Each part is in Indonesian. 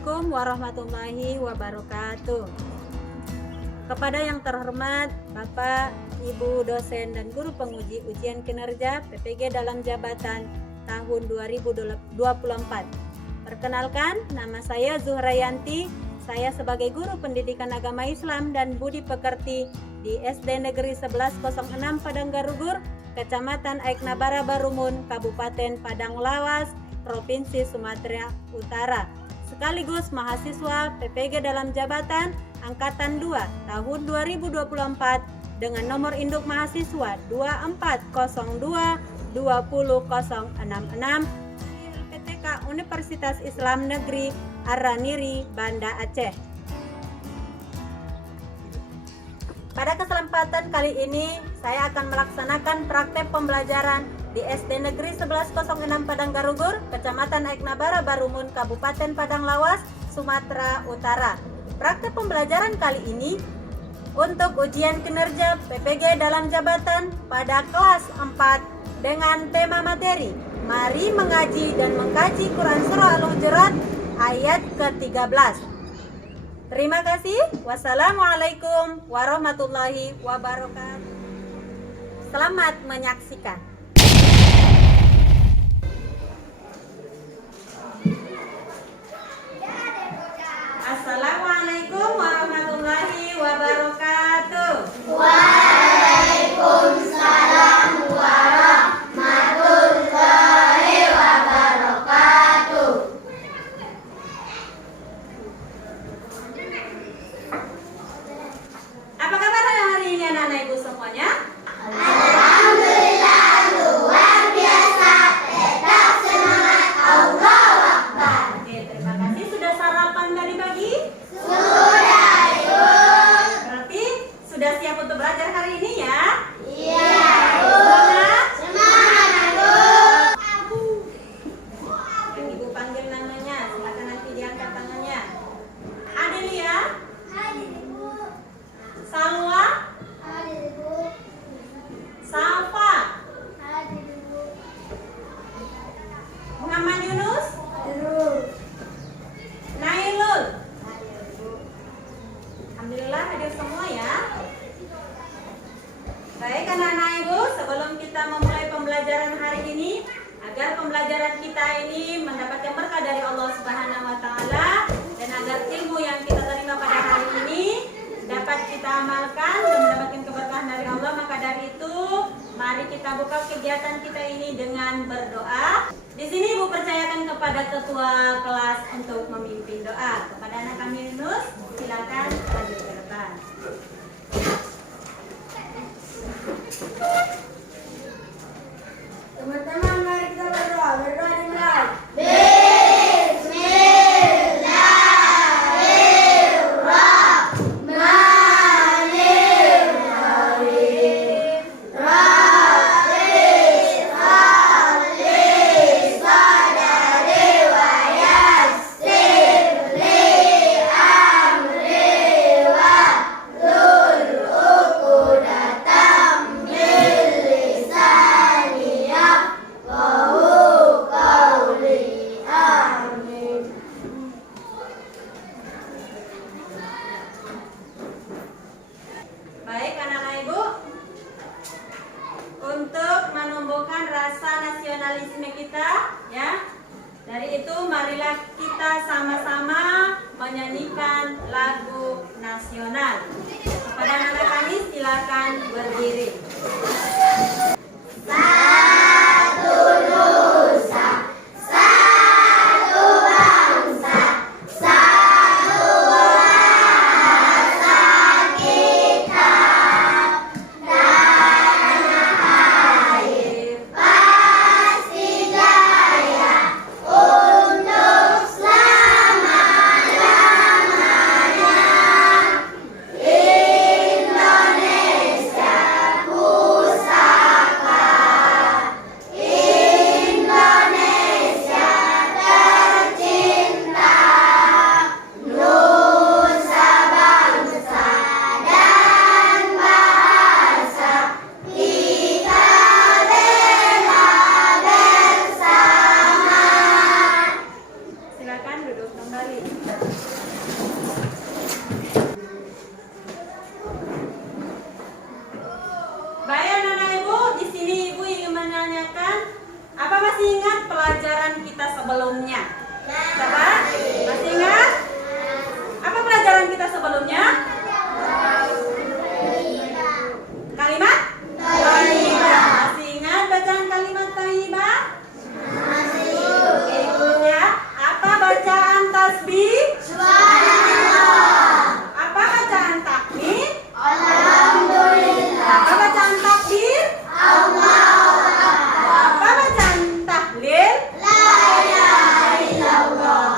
Assalamualaikum warahmatullahi wabarakatuh. Kepada yang terhormat Bapak, Ibu dosen dan guru penguji ujian kinerja PPG dalam jabatan tahun 2024. Perkenalkan, nama saya Zuhrayanti. Saya sebagai guru pendidikan agama Islam dan budi pekerti di SD Negeri 1106 Padang Garugur, Kecamatan Aiknabara Barumun, Kabupaten Padang Lawas, Provinsi Sumatera Utara. Sekaligus mahasiswa PPG dalam jabatan Angkatan 2 tahun 2024 dengan nomor induk mahasiswa 2402 20066 LPTK Universitas Islam Negeri Araniri, Banda Aceh. Pada kesempatan kali ini saya akan melaksanakan praktek pembelajaran di SD Negeri 1106 Padang Garugur, Kecamatan Aiknabara Barumun, Kabupaten Padang Lawas, Sumatera Utara. Praktek pembelajaran kali ini untuk ujian kinerja PPG dalam jabatan pada kelas 4 dengan tema materi Mari mengaji dan mengkaji Quran Surah Al-Hujurat ayat ke-13. Terima kasih. Wassalamualaikum warahmatullahi wabarakatuh. Selamat menyaksikan. Assalamualaikum warahmatullahi wabarakatuh. Waalaikumsalam warahmatullahi wabarakatuh. Apa kabar hari ini anak-anak ibu semuanya? Alhamdulillah luar biasa. Tetap semangat. Allahu Akbar. Oke, terima kasih. Sudah sarapan tadi pagi? Sudah, Ibu. Berarti sudah siap untuk belajar hari ini ya? Iya, Ibu. Semangat? Semangat, Ibu. Yang ibu panggil namanya, silakan nanti diangkat tangannya. Adelia, Hadir, Ibu. Salwa, Hadir, Ibu. Safa, Hadir, Ibu. Muhammad Yunus, Terus. Nailul. Hadir, Ibu. Alhamdulillah hadir semua ya. Baik anak-anak ibu, sebelum kita memulai pembelajaran hari ini, agar pembelajaran kita ini mendapatkan berkah dari Allah Subhanahu wa taala dan agar ilmu yang kita terima pada hari ini dapat kita amalkan dan mendapatkan keberkahan dari Allah, maka dari itu mari kita buka kegiatan kita ini dengan berdoa. Di sini ibu percayakan kepada ketua kelas untuk memimpin doa. Kepada anak kami Yunus, silakan lanjut ke depan. Teman-teman, mari kita berdoa. Berdoa dimulai. Bismillahirrahmanirrahim. Rabbi sholli sadri wa yassir li amri wahlul uqdatam min lisani yafqahu qawli. Amin. Baik anak-anak ibu, untuk menumbuhkan rasa nasionalisme kita ya, dari itu marilah kita sama-sama menyanyikan lagu nasional. Kepada anak-anak kami silakan berdiri. Satu nusa, satu bangsa, satu bahasa kita. Tanah air pasti jaya untuk selama-lamanya. Indonesia ku Apa masih ingat pelajaran kita sebelumnya? Coba, masih ingat? Apa pelajaran kita sebelumnya? Kalimat thayyibah. Masih ingat bacaan kalimat thayyibah? Oke, ya. Apa bacaan tasbih? Apa bacaan takbir? Apa bacaan takbir? Apa bacaan tahlil?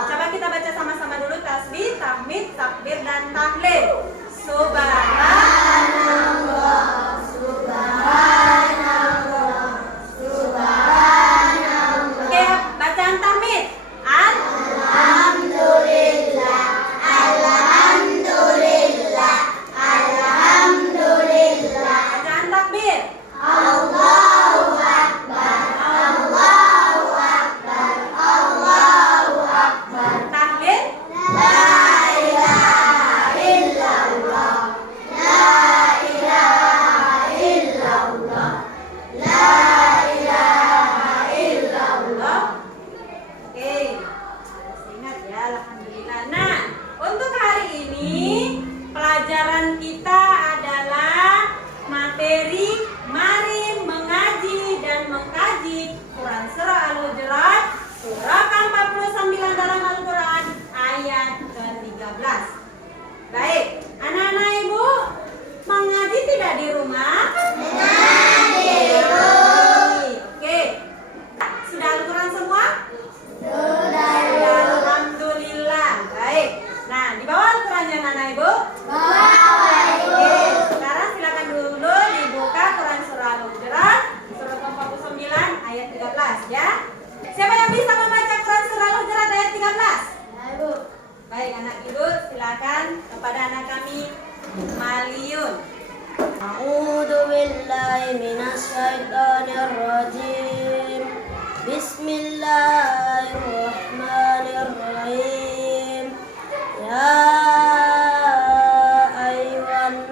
Coba kita baca sama-sama dulu tasbih, tahmid, takbir, dan tahlil. Subhanallah, subhanallah, subhanallah. Oke, bacaan tahmid. Alhamdulillah, alhamdulillah, alhamdulillah. Bacaan takbir. Allahu Akbar, Allahu Akbar, Allahu Akbar. Tahlil. La ilaha illallah, la ilaha illallah, la ilaha illallah. Oke, ingat ya, alhamdulillah. Nah, untuk hari ini pelajaran kita adalah materi mari mengaji dan mengkaji Quran Surah Al-Hujurat surah ke-49 dalam Al-Quran ayat ke-13. Baik, anak-anak ibu mengaji tidak di rumah? Mengaji. Oke, sudah Al-Quran semua? Sudah. Alhamdulillah. Baik. Nah, di bawah Al-Qurannya anak ibu? Oke, sekarang silakan dulu dibuka Quran Surah Al-Hujurat surah ke-49 ayat 13 ya. Siapa yang bisa membaca Quran Surah Al-Hujurat ayat 13? Ibu. Baik, anak ibu silakan kepada anak kami Maliun. A'udzu billahi minasy syaithanir rajim. Bismillahirrahmanirrahim. Ya ayyuhan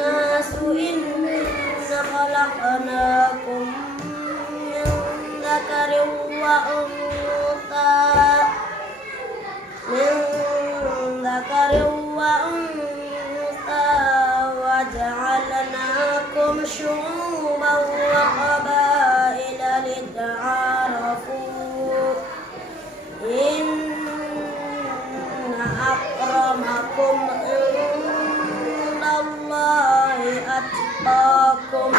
nasu inna khalaqnakum min dzakarin wa untha wa ja'alnakum syu'uban wa qabaila lita'arafu. Inna akramakum indallahi atqakum.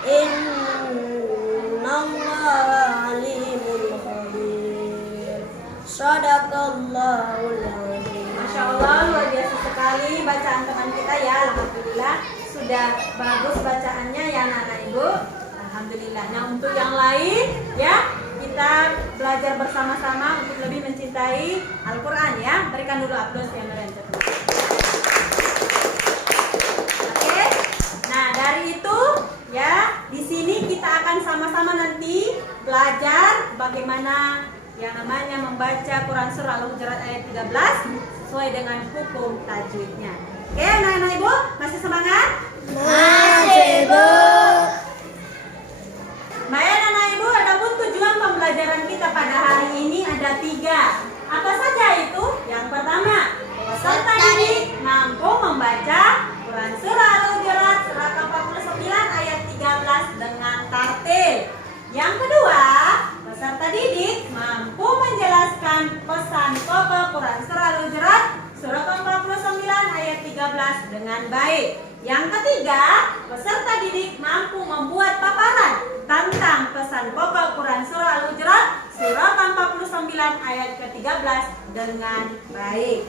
Innallaha alimul khabir. Shadaqallahul azim. Masya Allah, luar biasa sekali bacaan teman kita ya. Alhamdulillah, sudah bagus bacaannya ya anak-anak ibu. Alhamdulillah. Nah, untuk yang lain ya, kita belajar bersama-sama untuk lebih mencintai Al-Quran ya. Berikan dulu aplaus yang meriah. Oke. Nah, dari itu ya, di sini kita akan sama-sama nanti belajar bagaimana yang namanya membaca Quran Surah Al-Hujurat ayat 13 sesuai dengan hukum tajwidnya. Oke, anak-anak ibu masih semangat? Masih, Bu. Baik anak ibu, adapun tujuan pembelajaran kita pada hari ini ada 3. Apa saja itu? Yang pertama, peserta didik mampu membaca Quran Surah Al-Hujurat surah ke-49 ayat 13 dengan tartil. Yang kedua, peserta didik mampu menjelaskan pesan pokok Quran Surah Al-Hujurat surah ke-49 ayat 13 dengan baik. Yang ketiga, peserta didik mampu membuat paparan tentang pesan pokok Quran Surah Al-Hujurat surah ke-49 ayat ke-13 dengan baik.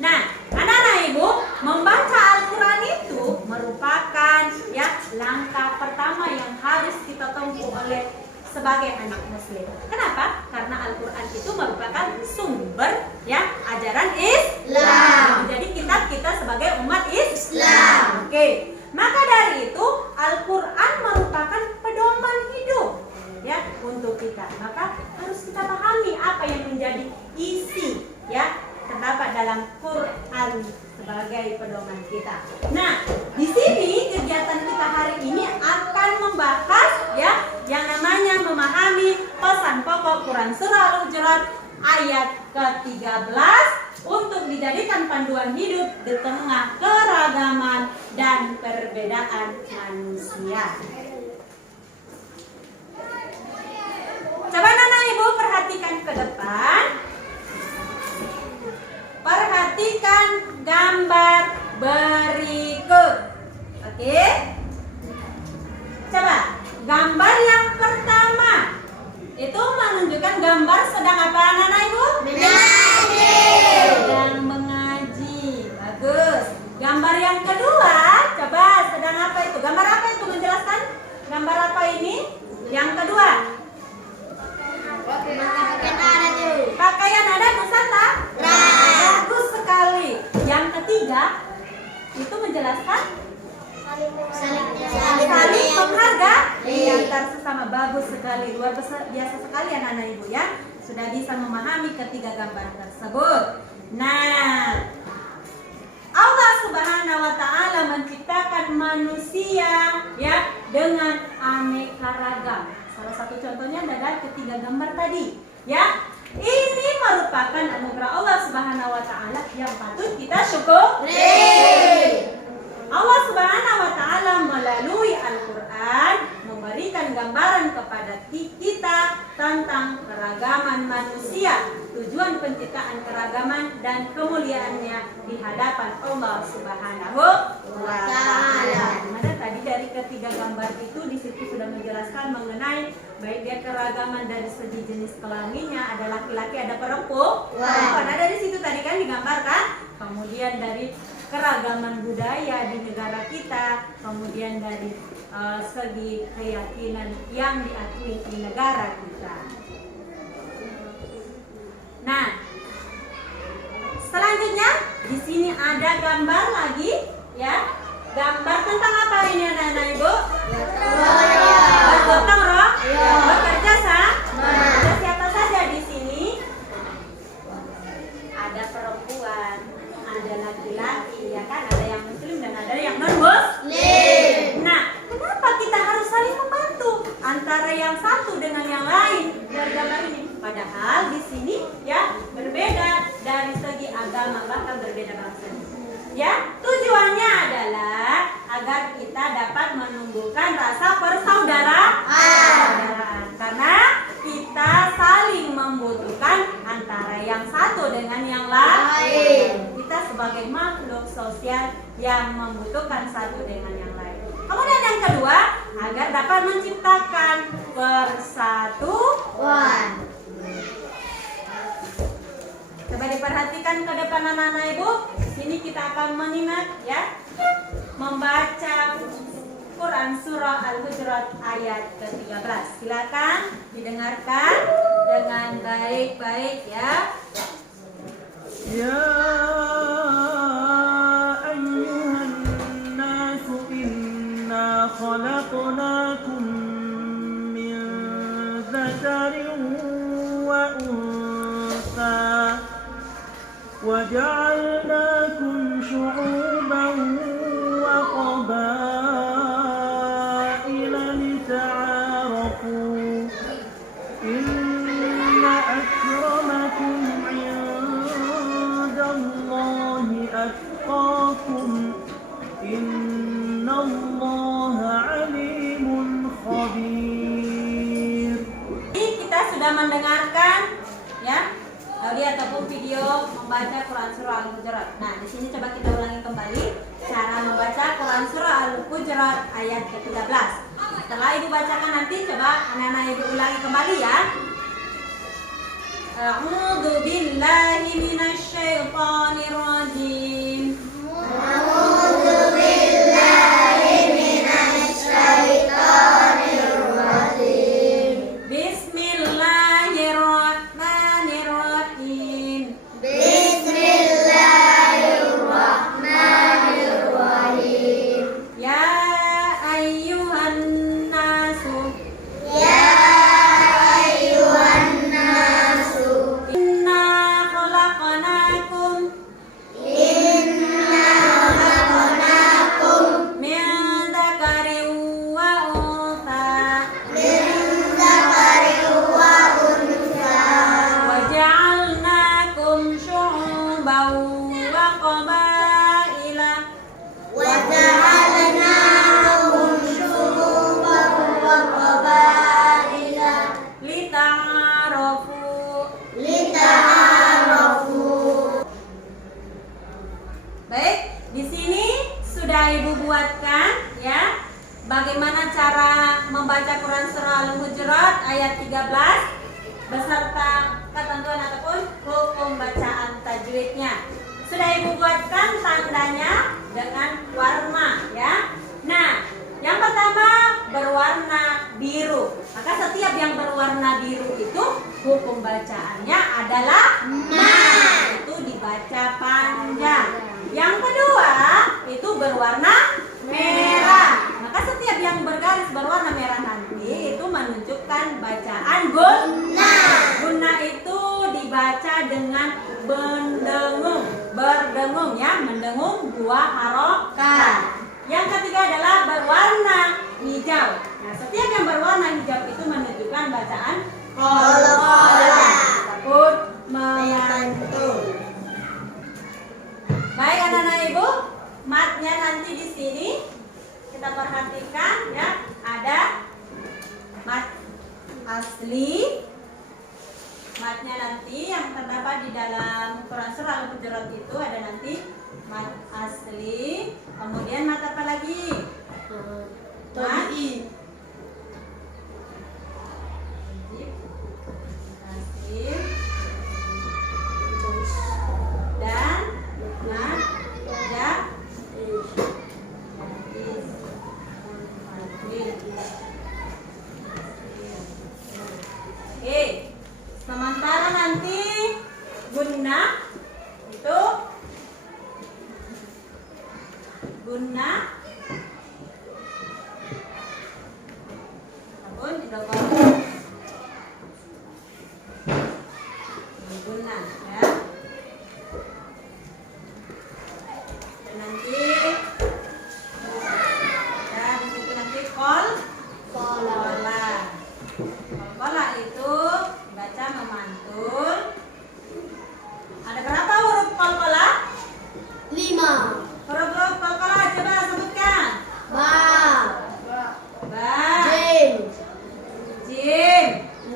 Nah, anak-anak ibu, membaca Al-Quran itu merupakan ya langkah pertama yang harus kita tempuh oleh sebagai anak muslim. Kenapa? Karena Al-Quran itu merupakan sumber ya ajaran Islam. Jadi kita sebagai umat Islam. Oke. Maka dari itu Al-Quran merupakan pedoman hidup ya untuk kita. Maka harus kita pahami apa yang menjadi isi ya terdapat dalam Al-Quran sebagai pedoman kita. Nah, di sini kegiatan kita hari ini akan membahas ya yang namanya memahami pesan pokok Quran Surah Al-Hujurat ayat ke-13 untuk dijadikan panduan hidup di tengah keragaman dan perbedaan manusia. Coba Nana Ibu perhatikan ke depan. Perhatikan gambar berikut. Oke? Coba, gambar yang pertama itu menunjukkan gambar sedang apa Nana Ibu? Mengaji. Sedang mengaji. Bagus. Gambar yang kedua, coba sedang apa itu? Gambar apa itu menjelaskan? Gambar apa ini? Yang kedua. Pakaian adat Nusantara. Bagus sekali. Yang ketiga itu menjelaskan saling menghargai antar sesama. Bagus sekali, luar biasa sekali anak-anak ibu ya, sudah bisa memahami ketiga gambar tersebut. Nah, Allah Subhanahu wa Ta'ala menciptakan manusia ya dengan aneka ragam. Salah satu contohnya adalah ketiga gambar tadi ya. Ini merupakan anugerah Allah Subhanahu wa Ta'ala yang patut kita syukuri. Allah Subhanahu wa Ta'ala melalui Al-Quran memberikan gambaran kepada kita tentang keragaman manusia, tujuan penciptaan keragaman dan kemuliaannya di hadapan Allah Subhanahu wa Ta'ala. Dimana tadi dari ketiga gambar itu di situ sudah menjelaskan mengenai baik dia keragaman dari segi jenis kelaminnya, ada laki-laki, ada perempuan. Ada di situ tadi kan digambarkan. Kemudian dari keragaman budaya di negara kita, kemudian dari segi keyakinan yang diakui di negara kita. Nah, selanjutnya di sini ada gambar lagi, ya. Gambar tentang apa ini anak-anak ibu? Bergotong roh, bekerja sama. Ada siapa saja di sini? Ada perempuan, ada laki-laki, ya kan? Ada yang muslim dan ada yang non-muslim. Nah, kenapa kita harus saling membantu antara yang satu dengan yang lain dari gambar ini? Padahal di sini ya berbeda dari segi agama, bahkan berbeda bangsa. Ya, tujuannya adalah agar kita dapat menumbuhkan rasa persaudaraan. Karena kita saling membutuhkan antara yang satu dengan yang lain. Kita sebagai makhluk sosial yang membutuhkan satu dengan yang lain. Kemudian yang kedua, agar dapat menciptakan persatuan. Coba diperhatikan ke depan anak-anak ibu. Sini kita akan menyimak ya, membaca Quran Surah Al-Hujurat ayat ke-13. Silakan didengarkan dengan baik-baik ya. Ya ayyuhan nasu inna khalaqnakum min dzakarin wa untha wa ja'alnakum syu'uban wa qabaila lita'arafu inna akramakum 'indallahi atqakum innallaha 'alimun khabir. Kita sudah mendengarkan ya audio ataupun video membaca Quran Surah Al-Hujurat. Nah, di sini coba kita ulangi kembali cara membaca Quran Surah Al-Hujurat ayat ke-13. Setelah ibu bacakan nanti coba anak-anak ibu ulangi kembali ya. A'udzu billahi minasy syaithanir rajim. A'udzu billahi minasy syaithanir rajim. Bismillahirrahmanirrahim. Bismillahirrahmanirrahim. Ya ayyuhan nasu Ya ayyuhan nasu inna khalaqnakum qabaila وجعلناهم شعوبا وقبائل lita'arafu. لتعارفوا. Baik, di sini sudah Ibu buatkan ya. Bagaimana cara membaca Quran surah Al-Hujurat ayat 13 beserta ketentuan ataupun hukum bacaan tajwidnya. Sudah Ibu buatkan tandanya dengan warna ya. Nah, yang pertama berwarna biru. Maka setiap yang berwarna biru itu hukum bacaannya adalah ma. Itu dibaca panjang. Yang kedua itu berwarna merah. Maka setiap yang bergaris berwarna merah nanti itu menunjukkan bacaan gunna. Gunna itu dibaca dengan mendengung, berdengung ya, mendengung 2 harokat. Yang ketiga adalah berwarna hijau. Nah, setiap yang berwarna hijau itu menunjukkan bacaan qalqalah ataupun mengantuk. Baik anak-anak Ibu, matnya nanti di sini kita perhatikan ya, ada mat asli. Matnya nanti yang terdapat di dalam Quran surah Al-Hujurat itu ada nanti mat asli. Kemudian mat apa lagi? Mat asli dan mat sementara nanti gunna itu gunna ataupun idgham gunna ya. Dan nanti ya di situ nanti qalqalah itu baca memantul. Ada berapa huruf qalqalah? 5. Huruf-huruf qalqalah coba sebutkan. Ba, Ba, jim, jim,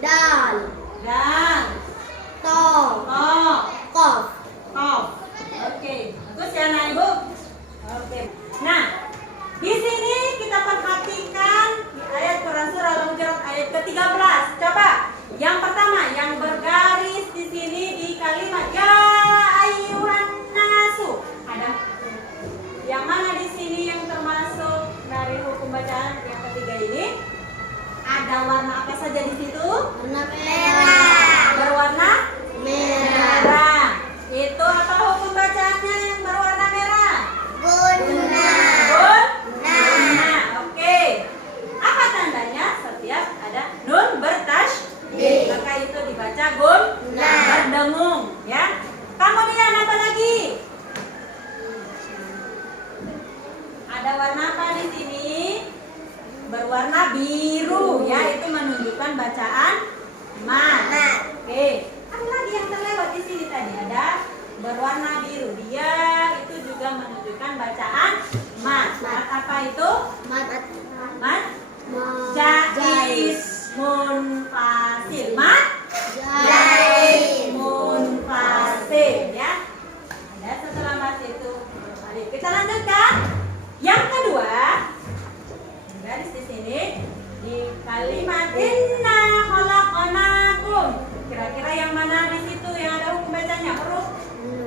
dal, dal, to, to, qaf. qaf. Oke, bagus ya Anak Ibu. Oke. Nah, di sini kita perhatikan di ayat Quran surah Al-Hujurat ayat ke-13. Coba. Yang pertama yang bergaris di sini di kalimat ya ayyuhan nasu. Ada yang mana di sini yang termasuk dari hukum bacaan yang ketiga ini? Ada warna apa saja di situ? Warna merah. Berwarna Merah. merah. Itu apa hukum bacaannya yang berwarna merah? Gunna. Gunna. Oke. Apa tandanya? Setiap ada nun bertasydid, maka itu dibaca gunna, berdengung ya. Kemudian apa lagi? Ada warna apa di sini? Berwarna biru ya, itu menunjukkan bacaan mat. Oke. Ada lagi yang terlewat di sini tadi, ada berwarna biru. Dia itu juga menunjukkan bacaan mat. Mat apa itu? Mat. Mat jais munfasil. Mat jais munfasil ya. Ada setelah mat itu. Mari kita lanjutkan. Yang kedua, garis di sini di kalimat inna khalaqnakum. Kira-kira yang mana di situ yang ada hukum bacanya? Huruf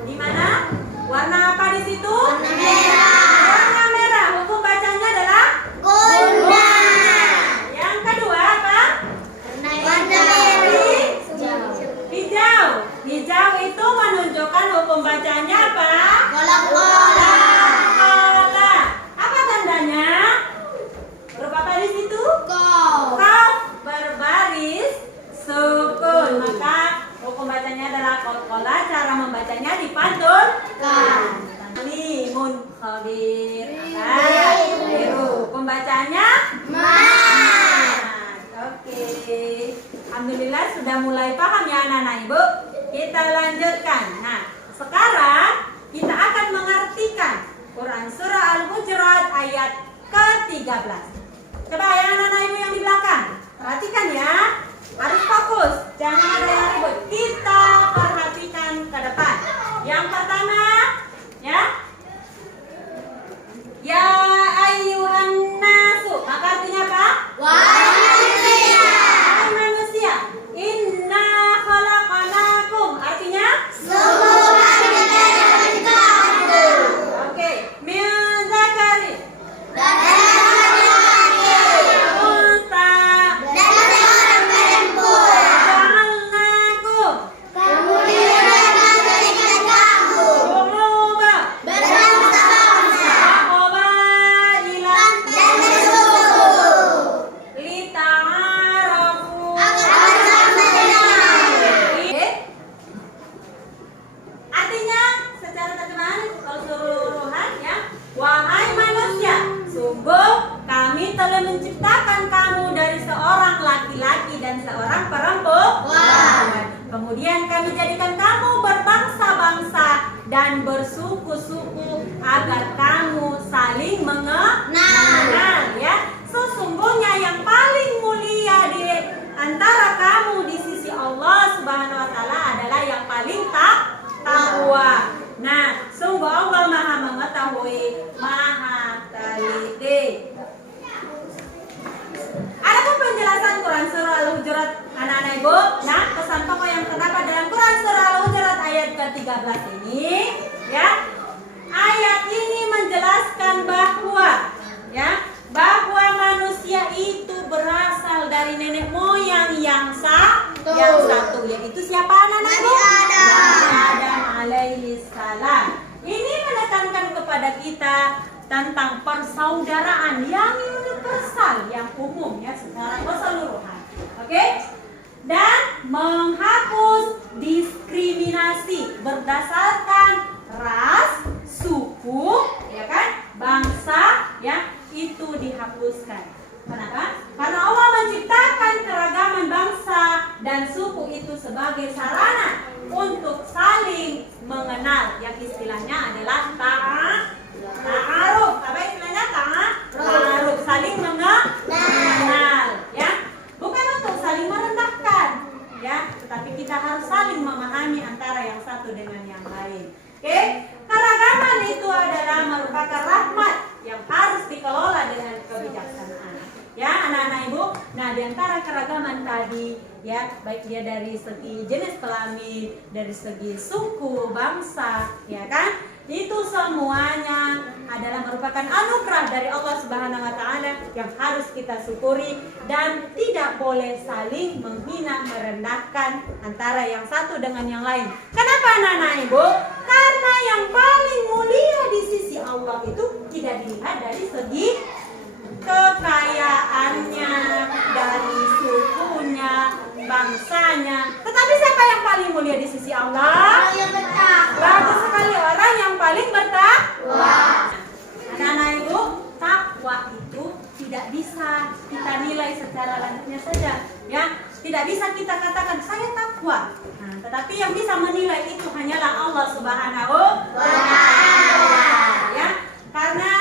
di mana? Warna apa di situ? Warna merah. Warna merah. Hukum bacanya adalah Gunna. Yang kedua apa? Warna merah. Hijau. Hijau itu menunjukkan hukum bacanya apa? Qalqalah. ke-13. Coba yang anak-anak ibu yang di belakang, perhatikan ya. Harus fokus, jangan ada yang ribut. Kita perhatikan ke depan. Yang pertama, ya. Ya ayyuhan nasu. Maka artinya apa? Wahai manusia. Inna khalaqnakum. Artinya? Oke. Min zakari. Unsa. Ja'alnakum. Syu'uba. Qabaila. Lita'arafu. Artinya secara terjemahan keseluruhan ya, wahai manusia, sungguh kami telah menciptakan kamu dari seorang laki-laki dan seorang perempuan. Kemudian kami jadikan kamu berbangsa-bangsa dan bersuku-suku agar kamu saling mengenal ya. Sesungguhnya yang paling mulia di antara kamu di sisi Allah Subhanahu wa taala adalah yang paling takwa. Nah, sungguh Allah Maha mengetahui, Maha teliti. Adapun penjelasan Quran surah Al-Hujurat anak-anak ibu, nah pesan pokok yang terdapat dalam Quran surah Al-Hujurat ayat ke-13 ini, ya, ayat ini menjelaskan bahwa manusia itu berasal dari nenek moyang yang satu, yaitu siapa anak-anak ibu? Nabi Adam alaihi salam. Ini menekankan kepada kita tentang persaudaraan yang universal, yang umum ya secara keseluruhan. Oke? Dan menghapus diskriminasi berdasarkan ras, suku, ya kan? Bangsa, ya, itu dihapuskan. Kenapa? Karena Allah menciptakan keragaman bangsa dan suku itu sebagai sarana untuk saling mengenal, yang istilahnya adalah ta'aruf. Apa istilahnya? Ta'aruf, saling mengenal, ya. Bukan untuk saling merendahkan, ya, tetapi kita harus saling memahami antara yang satu dengan yang lain. Oke? Keragaman itu adalah merupakan rahmat yang harus dikelola dengan kebijaksanaan. Ya, anak-anak ibu. Nah, di antara keragaman tadi, ya, baik dia dari segi jenis kelamin, dari segi suku, bangsa, ya kan? Itu semuanya adalah merupakan anugerah dari Allah Subhanahu wa taala yang harus kita syukuri dan tidak boleh saling menghina, merendahkan antara yang satu dengan yang lain. Kenapa anak-anak ibu? Karena yang paling mulia di sisi Allah itu tidak dilihat dari segi kekayaannya, dari sukunya, bangsanya. Tetapi siapa yang paling mulia di sisi Allah? Bagus sekali, orang yang paling bertakwa. Anak-anak ibu, takwa itu tidak bisa kita nilai secara lanjutnya saja, ya. Tidak bisa kita katakan saya takwa. Nah, tetapi yang bisa menilai itu hanyalah Allah Subhanahu wa taala, ya. Karena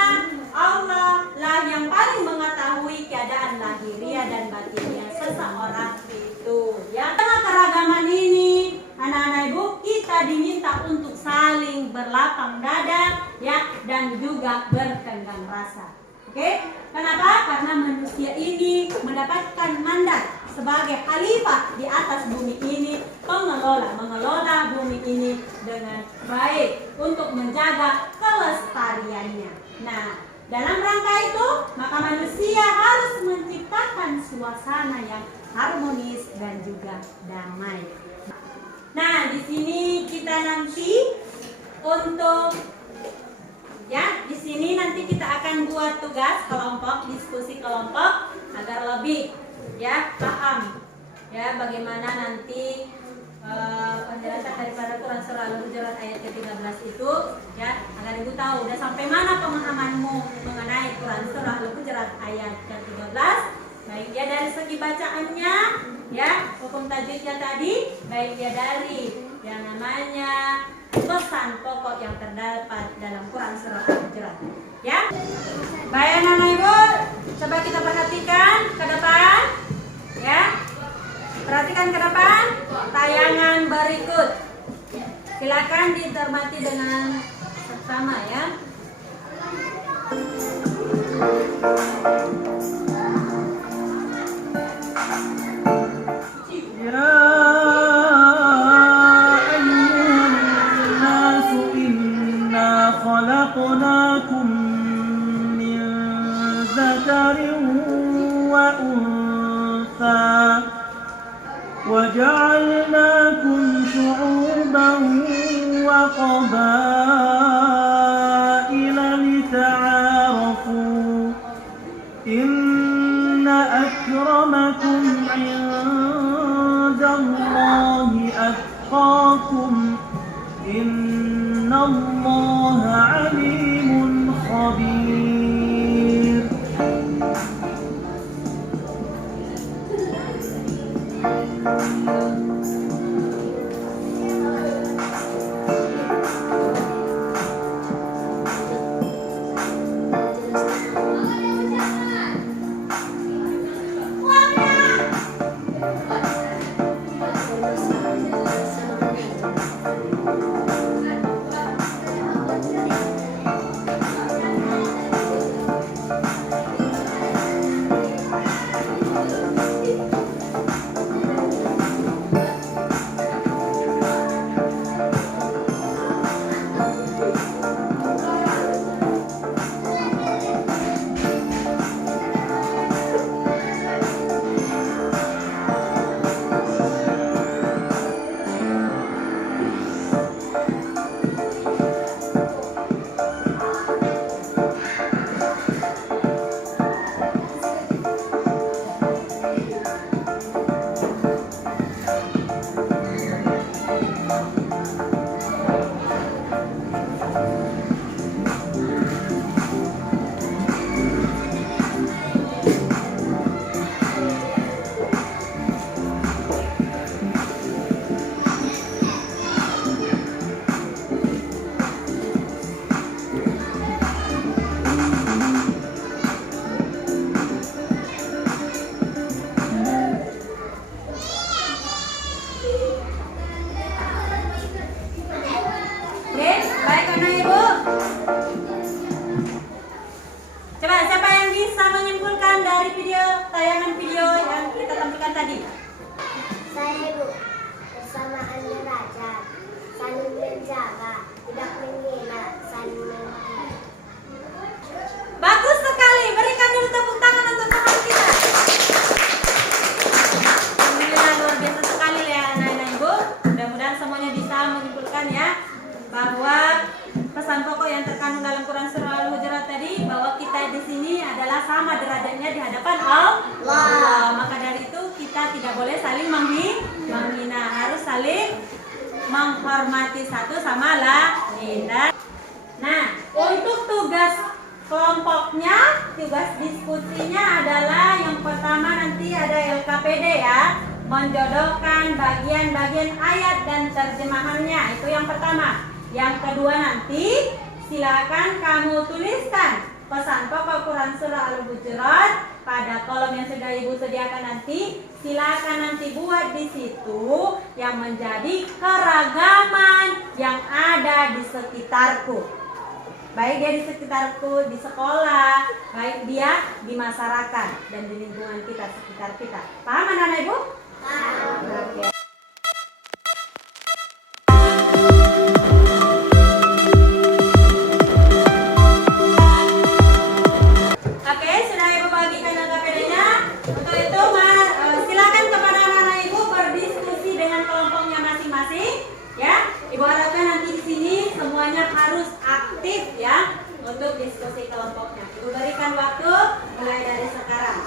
Allah lah yang paling mengetahui keadaan lahiriah dan batinnya seseorang itu, ya. Dengan keragaman ini, anak-anak ibu, kita diminta untuk saling berlapang dada, ya, dan juga bertenggang rasa. Oke? Kenapa? Karena manusia ini mendapatkan mandat sebagai khalifah di atas bumi ini, mengelola bumi ini dengan baik untuk menjaga kelestariannya. Nah, dalam rangka itu, maka manusia harus menciptakan suasana yang harmonis dan juga damai. Nah, di sini kita nanti untuk, ya, di sini nanti kita akan buat tugas kelompok, diskusi kelompok agar lebih, ya, paham, ya, bagaimana nanti penjelasan daripada Quran surah Al-Hujurat ayat ke-13 itu, ya, agar ibu tahu udah sampai mana pemahamanmu mengenai Quran surah Al-Hujurat ayat ke-13, baik ya dari segi bacaannya, ya, hukum tajwidnya tadi, baik ya dari yang namanya pesan pokok yang terdapat dalam Quran surah Al-Hujurat, ya. Baik anak-anak ibu, Coba kita perhatikan ke depan, ya. Perhatikan ke depan tayangan berikut. Silakan dicermati dengan seksama, ya. يا أيها الناس إنا خلقناكم من ذكر وأنثى وجعلناكم شعوبا وقبائل لتعارفوا إن أكرمكم عند الله أتقاكم إن الله عليم خبير. Oke, baik anak ibu. Coba siapa yang bisa menyimpulkan dari tayangan video yang kita tampilkan tadi? Saya Ibu, kesamaan derajat, saling menjaga, tidak menghina, saling menghargai. Bagus sekali. Berikan dulu tepuk tangan untuk teman kita. Alhamdulillah, luar biasa sekali ya anak-anak ibu. Mudah-mudahan semuanya bisa menyimpulkan ya bahwa pesan pokok yang terkandung dalam Quran Surah Al-Hujurat tadi, bahwa kita di sini adalah sama derajatnya di hadapan Allah. Maka dari itu kita tidak boleh saling menghina, harus saling menghormati satu sama lain. Nah, untuk tugas kelompoknya, tugas diskusinya adalah yang pertama nanti ada LKPD ya, menjodohkan bagian-bagian ayat dan terjemahannya, itu yang pertama. Yang kedua nanti silakan kamu tuliskan pesan pokok Quran Surah Al-Hujurat pada kolom yang sudah ibu sediakan nanti. Silakan nanti buat di situ yang menjadi keragaman yang ada di sekitarku. Baik dia di sekitarku, di sekolah, baik dia di masyarakat dan di lingkungan kita, sekitar kita. Paham anak-anak ibu? Paham. Oke. Oke, sudah ibu bagikan LKPD-nya. Untuk itu silakan kepada anak-anak ibu berdiskusi dengan kelompoknya masing-masing. Ya, ibu harapkan nanti di sini semuanya harus aktif ya untuk diskusi kelompoknya. Ibu berikan waktu mulai dari sekarang.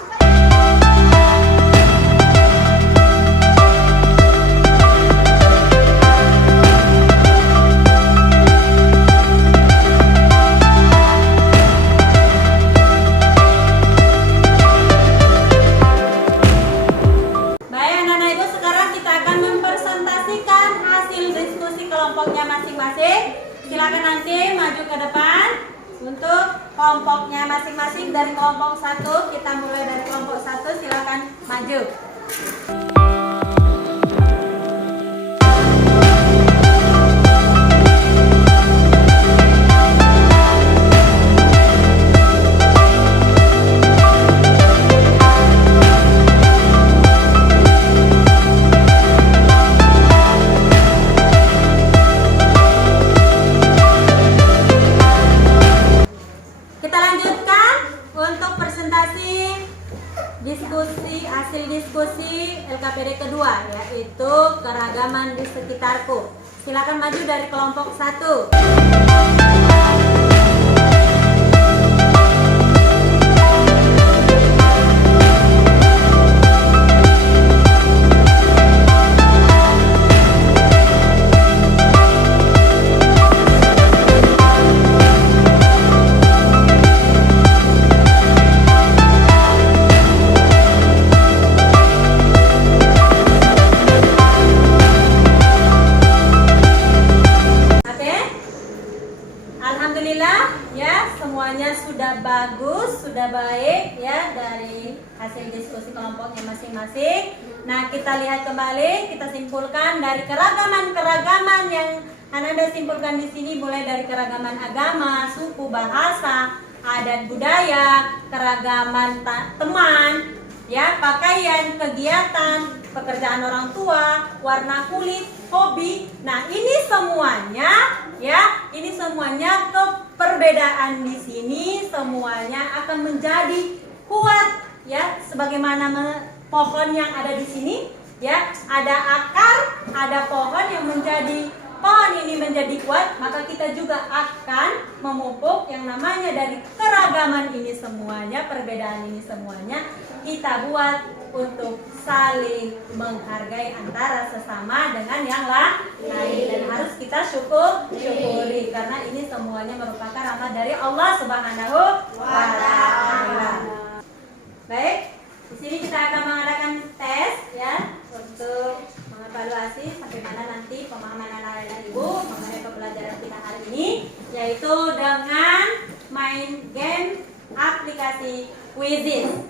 Baik anak-anak ibu, sekarang kita akan mempresentasikan hasil diskusi kelompoknya masing-masing. Silakan nanti maju ke depan. Untuk kelompoknya masing-masing dari kelompok 1, kita mulai dari kelompok 1, silakan maju. Kita lanjutkan untuk presentasi hasil diskusi LKPD kedua, yaitu keragaman di sekitarku. Silakan maju dari kelompok 1. Alhamdulillah ya, semuanya sudah bagus, sudah baik ya dari hasil diskusi kelompoknya masing-masing. Nah, kita lihat kembali, kita simpulkan dari keragaman yang Anda simpulkan di sini, mulai dari keragaman agama, suku, bahasa, adat budaya, keragaman teman, ya, pakaian, kegiatan, pekerjaan orang tua, warna kulit, hobi. Nah, ini semuanya ya, ini semuanya perbedaan di sini semuanya akan menjadi kuat ya, sebagaimana pohon yang ada di sini ya, ada akar, ada pohon yang menjadi pohon ini menjadi kuat, maka kita juga akan memupuk yang namanya dari keragaman ini semuanya, perbedaan ini semuanya kita buat untuk saling menghargai antara sesama dengan yang lain, dan harus kita syukuri karena ini semuanya merupakan rahmat dari Allah Subhanahu wa Ta'ala. Baik, di sini kita akan mengadakan tes ya untuk mengevaluasi sampai mana nanti pemahaman anak-anak dan ibu mengenai pembelajaran kita hari ini, yaitu dengan main game aplikasi Quizizz.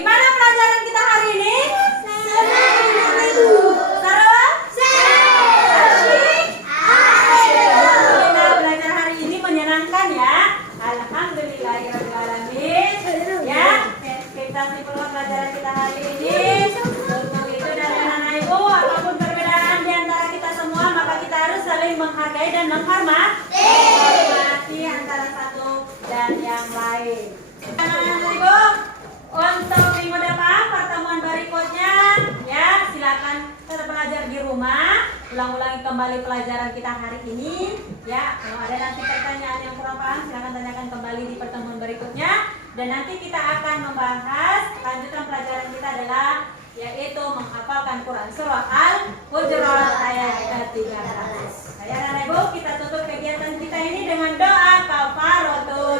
Gimana pelajaran kita hari ini? Seru? Nah, belajar hari ini menyenangkan ya. Alhamdulillahirrahmanirrahim. Ya, kita simpulkan pelajaran kita hari ini. Untuk itu dari anak-anak ibu, apapun perbedaan di antara kita semua, maka kita harus saling menghargai dan menghormati antara satu dan yang lain. Anak-anak ibu, untuk minggu depan pertemuan berikutnya ya, silakan belajar di rumah, ulang-ulangi kembali pelajaran kita hari ini ya. Kalau ada nanti pertanyaan yang kurang paham, silakan tanyakan kembali di pertemuan berikutnya. Dan nanti kita akan membahas lanjutan pelajaran kita adalah yaitu menghafalkan Quran surah Al-Hujurat ayat 13. Saya dan Ibu, kita tutup kegiatan kita ini dengan doa kafaratul